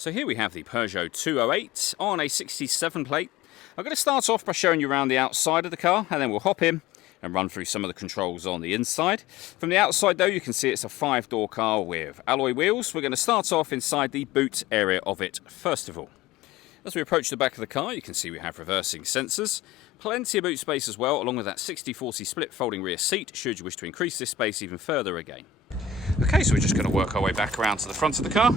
So here we have the Peugeot 208 on a 67 plate. I'm going to start off by showing you around the outside of the car, and then we'll hop in and run through some of the controls on the inside. From the outside though, you can see it's a 5-door car with alloy wheels. We're going to start off inside the boot area of it first of all. As we approach the back of the car, you can see we have reversing sensors. Plenty of boot space as well, along with that 60-40 split folding rear seat, should you wish to increase this space even further again. Okay, so we're just going to work our way back around to the front of the car,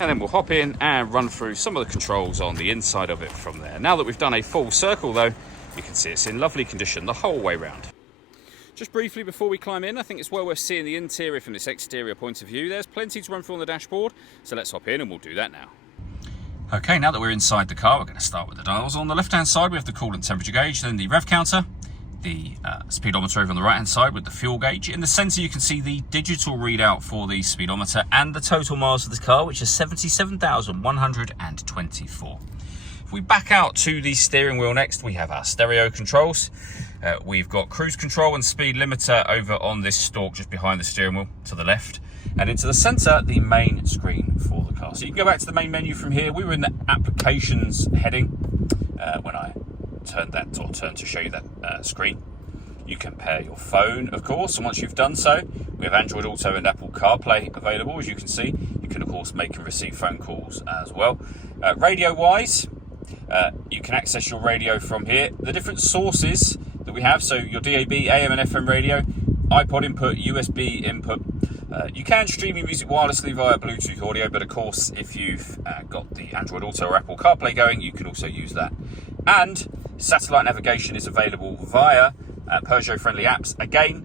and then we'll hop in and run through some of the controls on the inside of it from there. Now that we've done a full circle though, you can see it's in lovely condition the whole way round. Just briefly before we climb in, I think it's well worth seeing the interior from this exterior point of view. There's plenty to run through on the dashboard, so let's hop in and we'll do that now. Okay, now that we're inside the car, we're going to start with the dials. On the left-hand side, we have the coolant temperature gauge, then the rev counter, the speedometer over on the right-hand side with the fuel gauge. In the centre, you can see the digital readout for the speedometer and the total miles of the car, which is 77,124. If we back out to the steering wheel next, we have our stereo controls. We've got cruise control and speed limiter over on this stalk just behind the steering wheel to the left. And into the centre, the main screen for the car. So you can go back to the main menu from here. We were in the applications heading when I turned to show you that screen. You can pair your phone, of course, and once you've done so, we have Android Auto and Apple CarPlay available, as you can see. You can, of course, make and receive phone calls as well. Radio-wise, you can access your radio from here. The different sources that we have, so your DAB, AM and FM radio, iPod input, USB input. You can stream your music wirelessly via Bluetooth audio, but of course, if you've got the Android Auto or Apple CarPlay going, you can also use that. And satellite navigation is available via Peugeot-friendly apps, again,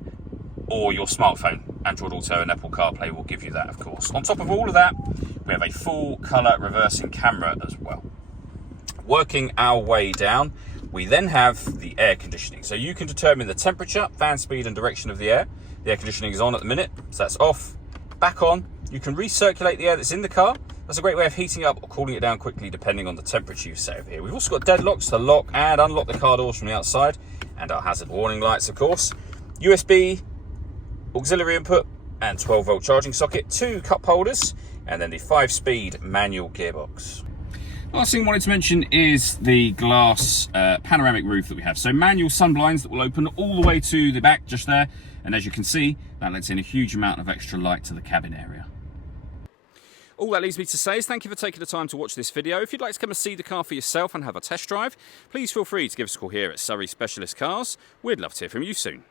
or your smartphone. Android Auto and Apple CarPlay will give you that, of course. On top of all of that, we have a full colour reversing camera as well. Working our way down, we then have the air conditioning. So you can determine the temperature, fan speed and direction of the air. The air conditioning is on at the minute, so that's off. Back on. You can recirculate the air that's in the car. That's a great way of heating up or cooling it down quickly depending on the temperature you set over here. We've also got deadlocks to lock and unlock the car doors from the outside, and our hazard warning lights, of course. USB, auxiliary input and 12-volt charging socket, 2 cup holders, and then the 5-speed manual gearbox. Last thing I wanted to mention is the glass panoramic roof that we have. So manual sun blinds that will open all the way to the back just there. And as you can see, that lets in a huge amount of extra light to the cabin area. All that leaves me to say is thank you for taking the time to watch this video. If you'd like to come and see the car for yourself and have a test drive, please feel free to give us a call here at Surrey Specialist Cars. We'd love to hear from you soon.